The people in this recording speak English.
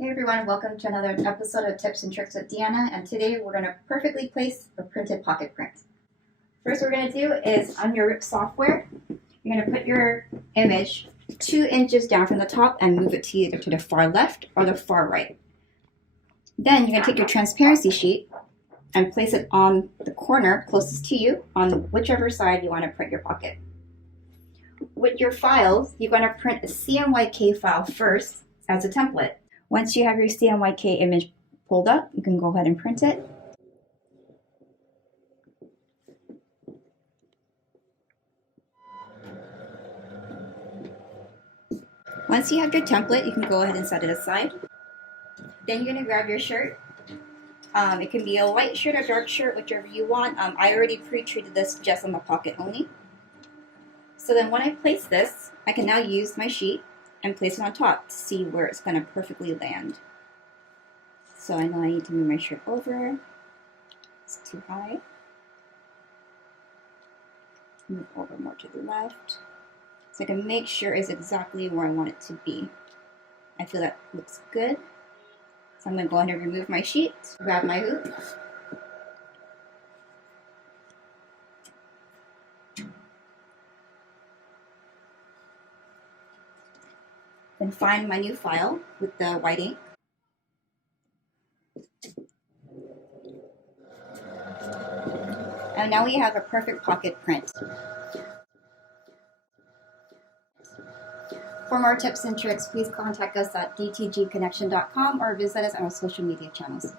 Hey everyone, welcome to another episode of Tips and Tricks with Deana, and today we're going to perfectly place a printed pocket print. First what we're going to do is on your software, you're going to put your image 2 inches down from the top and move it to either to the far left or the far right. Then you're going to take your transparency sheet and place it on the corner closest to you on whichever side you want to print your pocket. With your files, you're going to print a CMYK file first as a template. Once you have your CMYK image pulled up, you can go ahead and print it. Once you have your template, you can go ahead and set it aside. Then you're going to grab your shirt. It can be a white shirt or dark shirt, whichever you want. I already pre-treated this just on the pocket only. So then when I place this, I can now use my sheet and place it on top to see where it's going to perfectly land. So I know I need to move my shirt over. It's too high. Move over more to the left. So I can make sure it's exactly where I want it to be. I feel that looks good. So I'm going to go ahead and remove my sheet, grab my hoop. Then find my new file with the white ink. And now we have a perfect pocket print. For more tips and tricks, please contact us at dtgconnection.com or visit us on our social media channels.